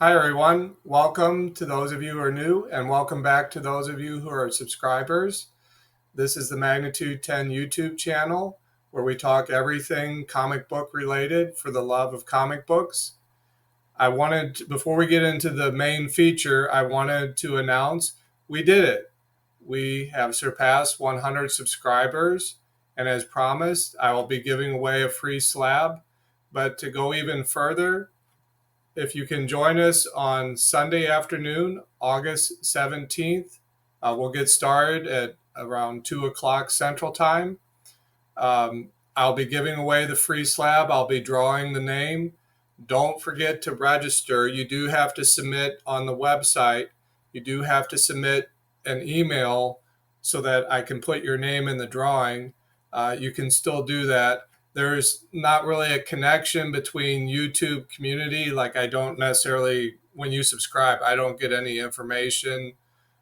Hi, everyone. Welcome to those of you who are new, and welcome back to those of you who are subscribers. This is the Magnitude 10 YouTube channel where we talk everything comic book related for the love of comic books. Before we get into the main feature, I wanted to announce we did it. We have surpassed 100 subscribers, and as promised, I will be giving away a free slab. But to go even further, if you can join us on Sunday afternoon, August 17th, we'll get started at around 2 o'clock Central Time. I'll be giving away the free slab. I'll be drawing the name. Don't forget to register. You do have to submit on the website. You do have to submit an email so that I can put your name in the drawing. You can still do that. There's not really a connection between YouTube community. Like I don't necessarily, when you subscribe, I don't get any information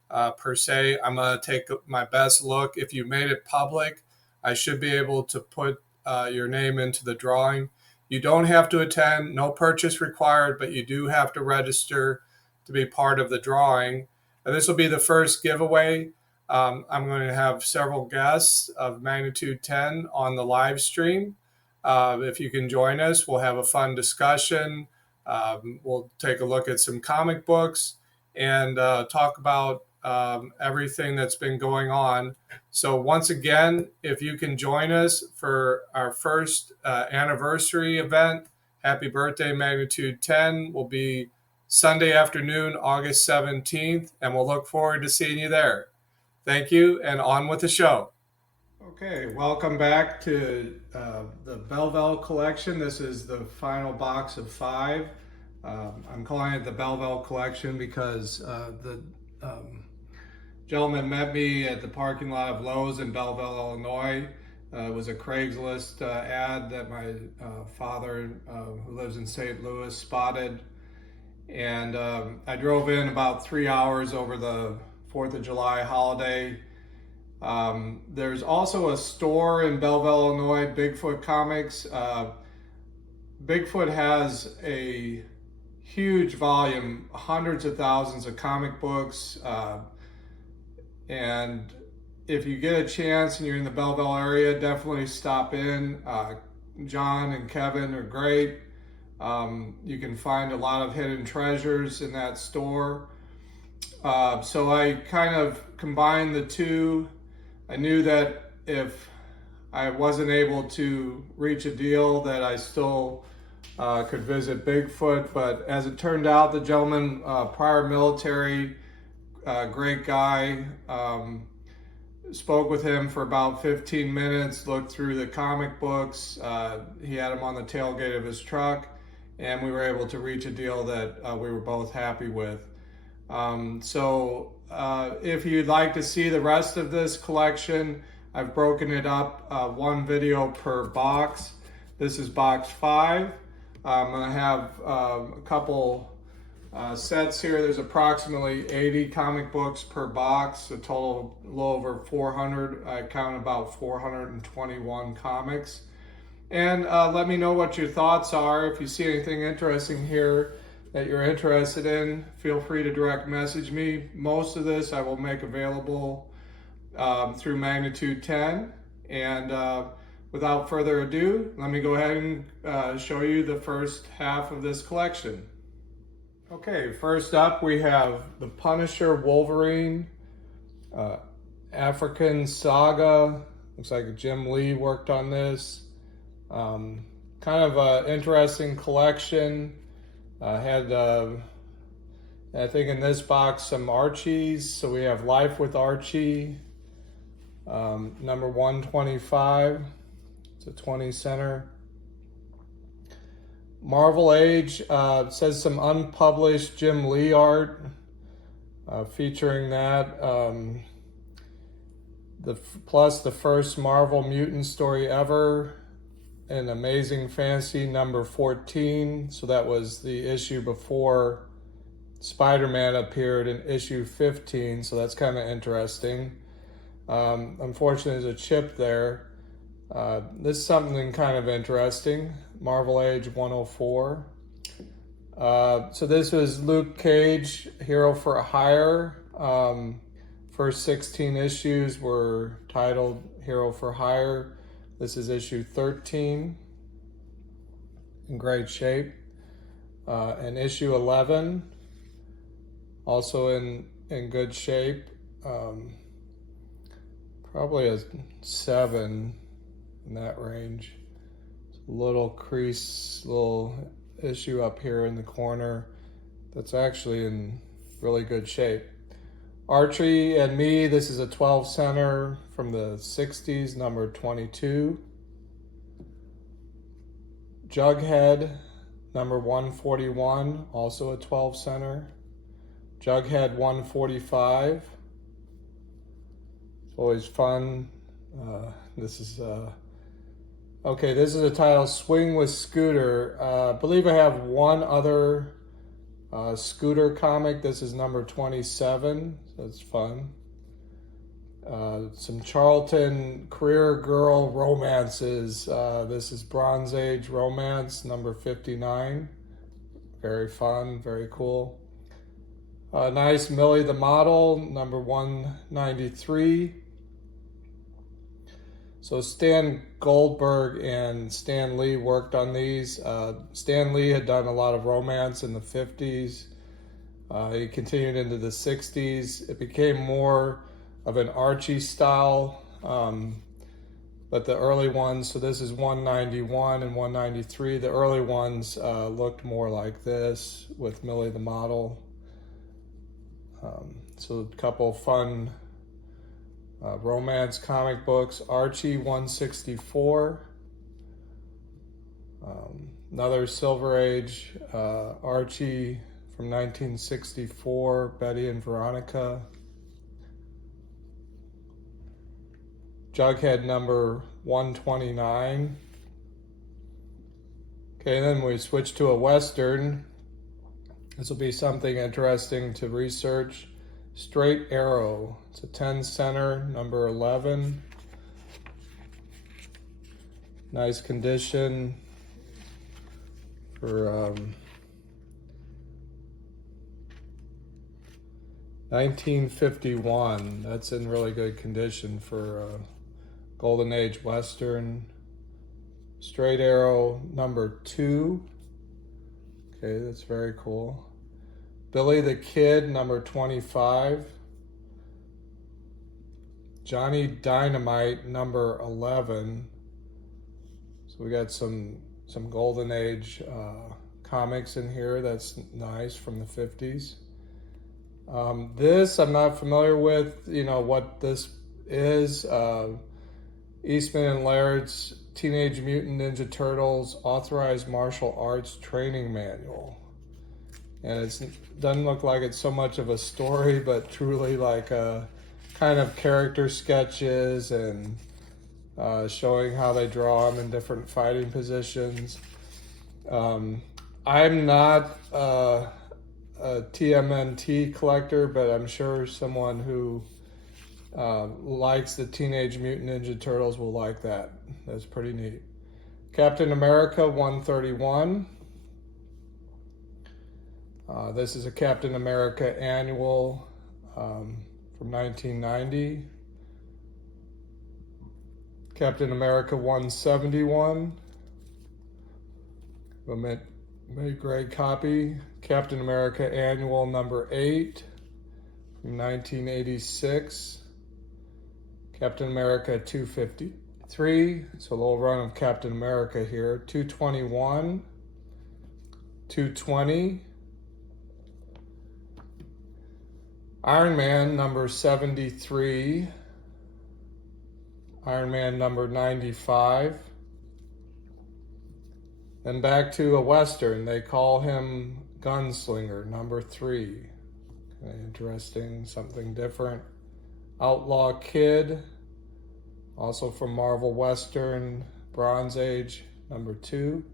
per se. I'm going to take my best look. If you made it public, I should be able to put your name into the drawing. You don't have to attend, no purchase required, but you do have to register to be part of the drawing. And this will be the first giveaway. I'm going to have several guests of Magnitude 10 on the live stream. If you can join us, we'll have a fun discussion. We'll take a look at some comic books and talk about everything that's been going on. So once again, if you can join us for our first anniversary event, happy birthday Magnitude 10, will be Sunday afternoon, August 17th, and we'll look forward to seeing you there. Thank you, and on with the show. Okay, welcome back to the Bellville collection. This is the final box of 5. I'm calling it the Bellville collection because the gentleman met me at the parking lot of Lowe's in Bellville, Illinois. It was a Craigslist ad that my father, who lives in St. Louis, spotted. And I drove in about 3 hours over the 4th of July holiday. There's also a store in Bellville, Illinois, Bigfoot Comics. Bigfoot has a huge volume, hundreds of thousands of comic books. And if you get a chance and you're in the Bellville area, definitely stop in. John and Kevin are great. You can find a lot of hidden treasures in that store. So I kind of combined the two. I knew that if I wasn't able to reach a deal that I still could visit Bigfoot, but as it turned out, the gentleman, prior military, great guy, spoke with him for about 15 minutes, looked through the comic books. He had them on the tailgate of his truck, and we were able to reach a deal that we were both happy with. If you'd like to see the rest of this collection, I've broken it up one video per box. This is box 5. I'm going to have a couple sets here. There's approximately 80 comic books per box, a total a little over 400. I count about 421 comics. And let me know what your thoughts are. If you see anything interesting here that you're interested in, feel free to direct message me. Most of this I will make available through Magnitude 10. And without further ado, let me go ahead and show you the first half of this collection. Okay, first up we have the Punisher Wolverine African Saga. Looks like Jim Lee worked on this. Kind of an interesting collection. Had, I think in this box, some Archies. So we have Life with Archie, number 125. It's a 20 center. Marvel Age says some unpublished Jim Lee art featuring that. Plus the first Marvel mutant story ever. An Amazing Fantasy number 14. So that was the issue before Spider-Man appeared in issue 15. So that's kind of interesting. Unfortunately, there's a chip there. This is something kind of interesting. Marvel Age 104. So this was Luke Cage, Hero for Hire. First 16 issues were titled Hero for Hire. This is issue 13, in great shape. And issue 11, also in good shape. Probably a 7 in that range. Little crease, little issue up here in the corner that's actually in really good shape. Archie and Me, this is a 12 center from the 60s, number 22. Jughead, number 141, also a 12 center. Jughead 145. It's always fun. This is a title, Swing with Scooter. I believe I have one other Scooter comic. This is number 27, so it's fun. Some Charlton career girl romances. This is Bronze Age Romance, number 59. Very fun, very cool. Nice Millie the Model, number 193. So Stan Goldberg and Stan Lee worked on these. Stan Lee had done a lot of romance in the 50s. He continued into the 60s. It became more of an Archie style, but the early ones, so this is 191 and 193. The early ones looked more like this with Millie the Model. So a couple fun romance comic books. Archie 164. Another Silver Age Archie from 1964, Betty and Veronica. Jughead number 129. Okay, then we switch to a Western. This will be something interesting to research. Straight Arrow. It's a 10 center, number 11. Nice condition for 1951. That's in really good condition for Golden Age Western. Straight Arrow number 2. Okay, that's very cool. Billy the Kid, number 25. Johnny Dynamite, number 11. So we got some Golden Age comics in here. That's nice, from the 50s. This I'm not familiar with, what this is. Eastman and Laird's Teenage Mutant Ninja Turtles Authorized Martial Arts Training Manual. And it doesn't look like it's so much of a story, but truly like a kind of character sketches and showing how they draw them in different fighting positions. I'm not a TMNT collector, but I'm sure someone who likes the Teenage Mutant Ninja Turtles will like that. That's pretty neat. Captain America 131. This is a Captain America annual from 1990. Captain America 171. A made great copy. Captain America annual number 8 from 1986. Captain America 253. So a little run of Captain America here. 221. 220. Iron Man number 73, Iron Man number 95, then back to a Western. They call him Gunslinger number 3. Interesting, something different. Outlaw Kid, also from Marvel Western, Bronze Age number 2.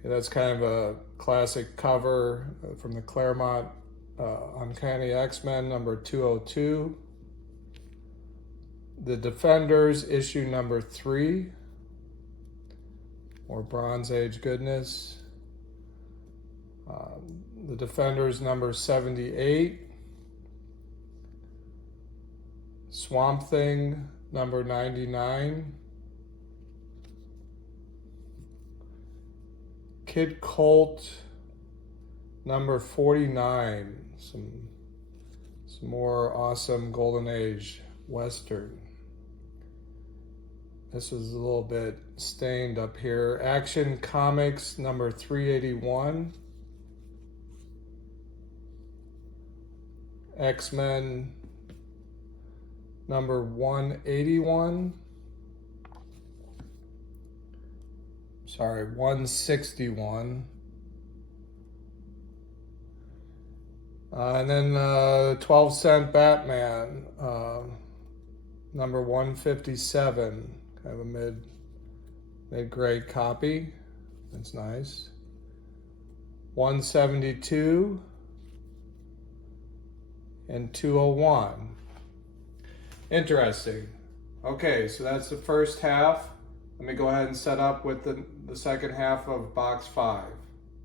Okay, that's kind of a classic cover from the Claremont Uncanny X-Men number 202. The Defenders issue number 3. More Bronze Age goodness. The Defenders number 78. Swamp Thing number 99. Kid Colt number 49. Some more awesome Golden Age Western. This is a little bit stained up here. Action Comics number 381. X-Men number 181. Sorry, 161. And then 12 Cent Batman, number 157. Kind of a mid-grade copy. That's nice. 172 and 201. Interesting. Okay, so that's the first half. Let me go ahead and set up with the second half of box 5.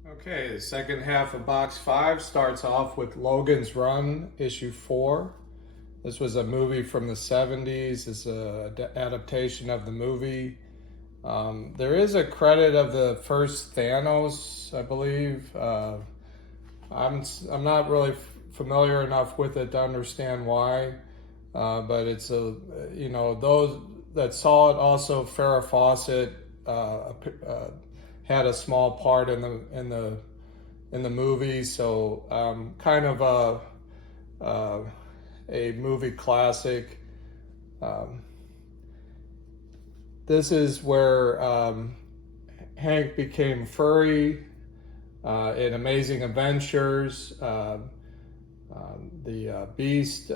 Okay, the second half of box 5 starts off with Logan's Run, issue 4. This was a movie from the 70s. It's an adaptation of the movie. There is a credit of the first Thanos, I believe. I'm not really familiar enough with it to understand why, but it's those that saw it. Also, Farrah Fawcett had a small part in the movie, so kind of a movie classic. This is where Hank became furry in Amazing Adventures. The Beast,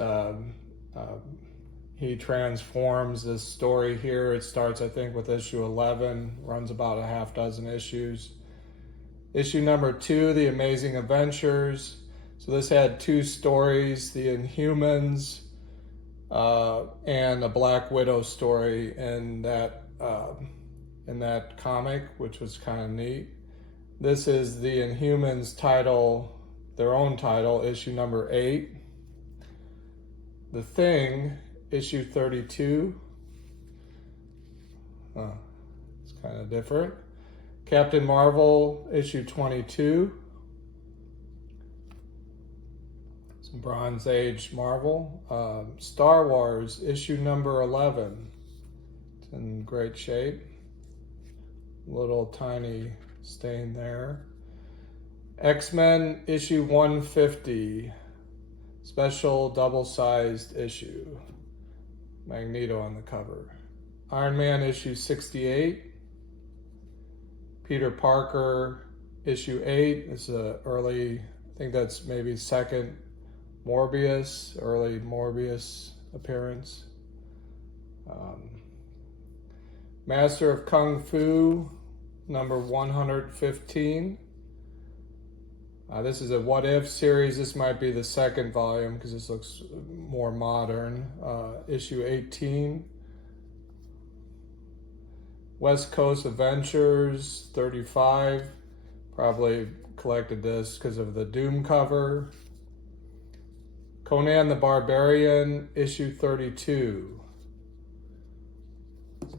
he transforms. This story here, it starts I think with issue 11, runs about a half dozen issues. Issue number 2, The Amazing Adventures. So this had 2 stories, the Inhumans and a Black Widow story in that comic, which was kind of neat. This is the Inhumans title, their own title, issue number 8. The Thing, issue 32. It's kind of different. Captain Marvel, issue 22. Some Bronze Age Marvel. Star Wars, issue number 11. It's in great shape. Little tiny stain there. X-Men, issue 150. Special double-sized issue. Magneto on the cover. Iron Man, issue 68. Peter Parker, issue 8. This is an early, I think that's maybe second Morbius, early Morbius appearance. Master of Kung Fu, number 115. This is a What If series. This might be the second volume because this looks more modern. Issue 18. West Coast Adventures, 35. Probably collected this because of the Doom cover. Conan the Barbarian, issue 32.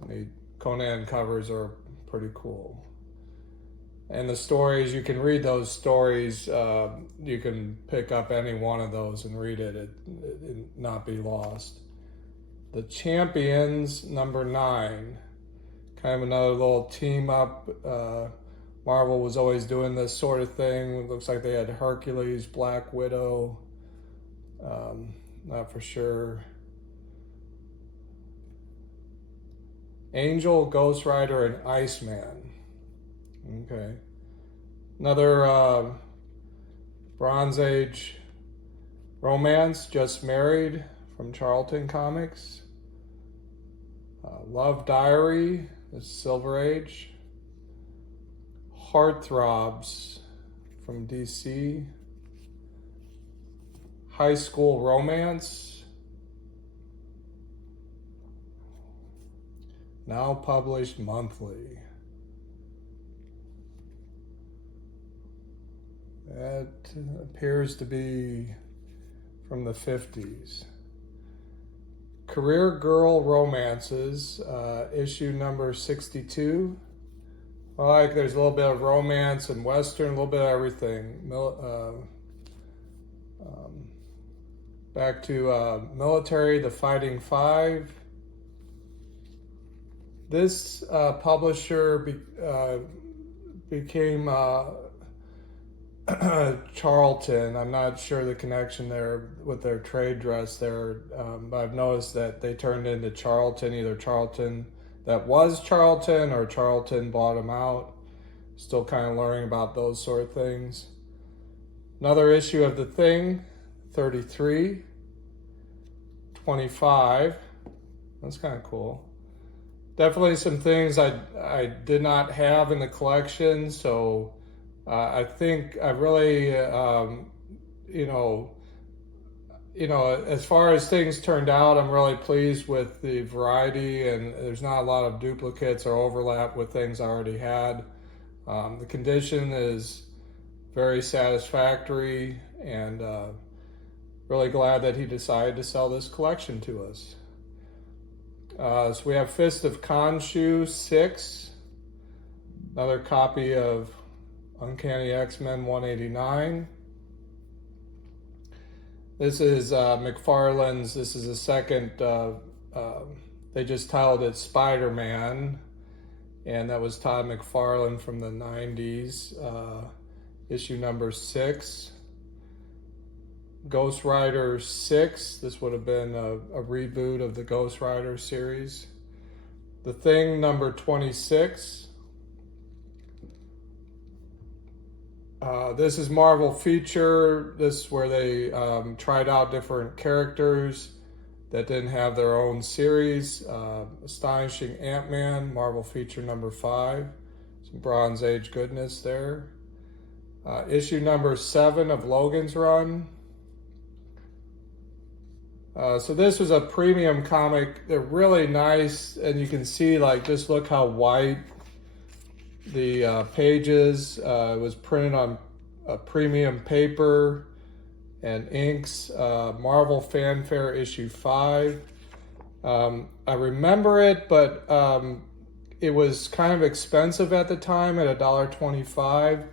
The Conan covers are pretty cool. And the stories, you can read those stories, you can pick up any one of those and read it and not be lost. The Champions, number 9. Kind of another little team up. Marvel was always doing this sort of thing. It looks like they had Hercules, Black Widow, not for sure. Angel, Ghost Rider, and Iceman. Okay. Another Bronze Age romance, Just Married, from Charlton Comics. Love Diary, the Silver Age. Heartthrobs from DC. High School Romance. Now published monthly. That appears to be from the 50s. Career Girl Romances, issue number 62. I like there's a little bit of romance and Western, a little bit of everything. Back to Military, The Fighting Five. This publisher became Charlton. I'm not sure the connection there with their trade dress there, but I've noticed that they turned into Charlton, either Charlton that was Charlton or Charlton bought them out. Still kind of learning about those sort of things. Another issue of The Thing, 33, 25. That's kind of cool. Definitely some things I did not have in the collection, so I think I really, as far as things turned out, I'm really pleased with the variety, and there's not a lot of duplicates or overlap with things I already had. The condition is very satisfactory, and really glad that he decided to sell this collection to us. So we have Fist of Khonshu 6, another copy of Uncanny X-Men 189. This is McFarlane's, this is the second, they just titled it Spider-Man, and that was Todd McFarlane from the 90s, issue number 6. Ghost Rider 6, this would have been a reboot of the Ghost Rider series. The Thing number 26. This is Marvel Feature. This is where they tried out different characters that didn't have their own series. Astonishing Ant-Man, Marvel Feature number 5. Some Bronze Age goodness there. Issue number 7 of Logan's Run. So this was a premium comic. They're really nice, and you can see, like, just look how white the pages. It was printed on premium paper and inks. Marvel Fanfare issue 5. I remember it, but it was kind of expensive at the time at $1.25.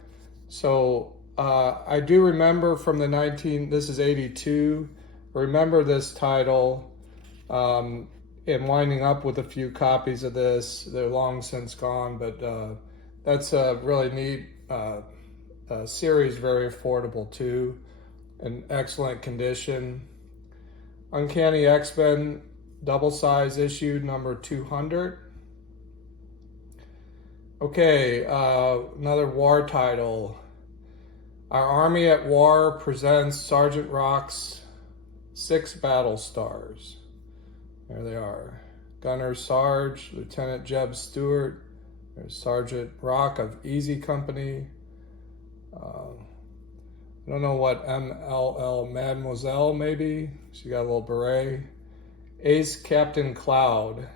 So I do remember from the this is 82. Remember this title, and winding up with a few copies of this. They're long since gone, but that's a really neat series, very affordable too, in excellent condition. Uncanny X-Men double size issue number 200. Okay, another war title. Our Army at War presents Sergeant Rock's 6 battle stars. There they are. Gunner Sarge, Lieutenant Jeb Stewart. There's Sergeant Rock of Easy Company. I don't know what MLL Mademoiselle maybe. She got a little beret. Ace Captain Cloud.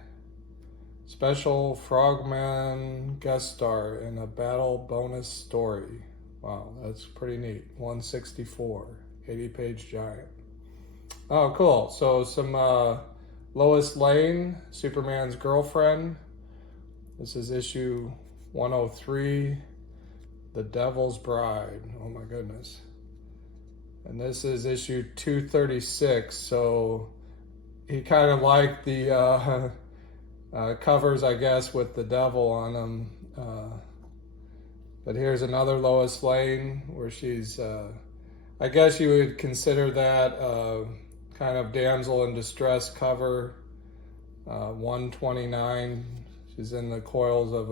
Special Frogman guest star in a battle bonus story. Wow, that's pretty neat. 164, 80-page giant. Oh, cool. So some Lois Lane, Superman's girlfriend. This is issue 103, The Devil's Bride. Oh my goodness. And this is issue 236. So he kind of liked the covers, I guess, with the devil on them. But here's another Lois Lane where she's, I guess you would consider that kind of damsel in distress cover. 129. She's in the coils of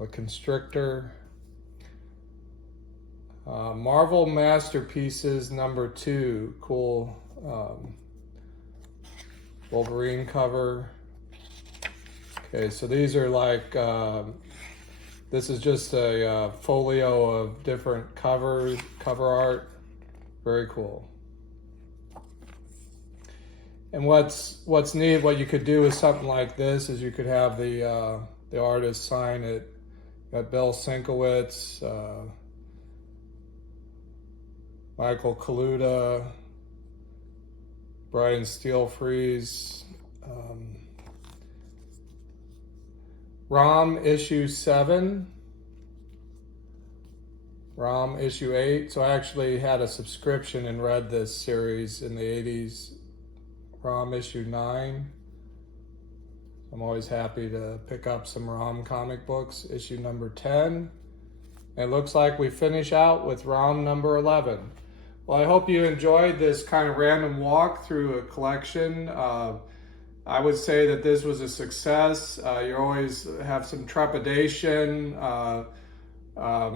a constrictor. Marvel Masterpieces number 2. Cool Wolverine cover. Okay, so these are like, this is just a folio of different cover art. Very cool. And what's neat, what you could do with something like this is you could have the artist sign it. Got Bill Sienkiewicz, Michael Kaluta, Brian Steelfreeze, ROM issue 7, ROM issue 8. So I actually had a subscription and read this series in the 80s. ROM issue 9. I'm always happy to pick up some ROM comic books. Issue number 10. It looks like we finish out with ROM number 11. Well, I hope you enjoyed this kind of random walk through a collection. I would say that this was a success. You always have some trepidation.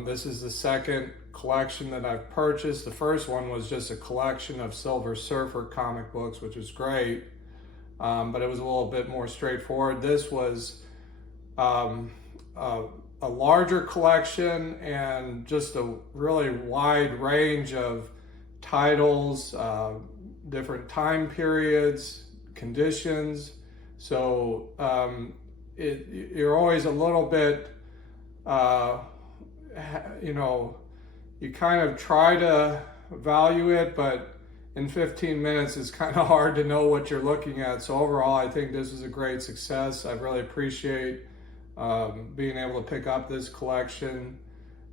This is the second collection that I've purchased. The first one was just a collection of Silver Surfer comic books, which was great, but it was a little bit more straightforward. This was a larger collection and just a really wide range of titles, different time periods, conditions. So you're always a little bit, you kind of try to value it, but in 15 minutes it's kind of hard to know what you're looking at. So overall, I think this is a great success. I really appreciate being able to pick up this collection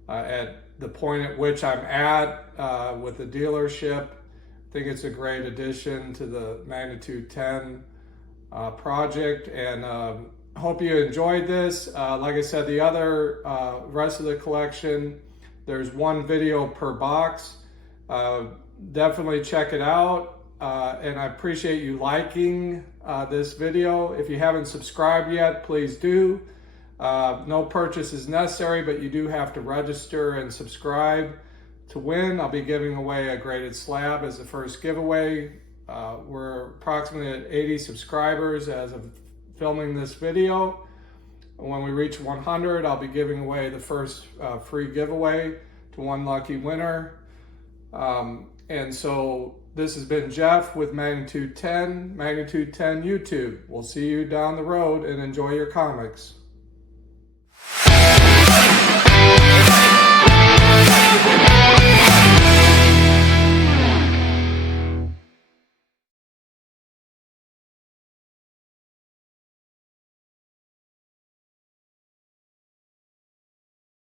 at the point at which I'm at with the dealership. I think it's a great addition to the Magnitude 10 project, and hope you enjoyed this. Like I said, the other rest of the collection, there's one video per box. Definitely check it out, and I appreciate you liking this video. If you haven't subscribed yet, please do. No purchase is necessary, but you do have to register and subscribe to win. I'll be giving away a graded slab as the first giveaway. We're approximately at 80 subscribers as of filming this video. When we reach 100, I'll be giving away the first free giveaway to one lucky winner. And so this has been Jeff with Magnitude 10 YouTube. We'll see you down the road, and enjoy your comics.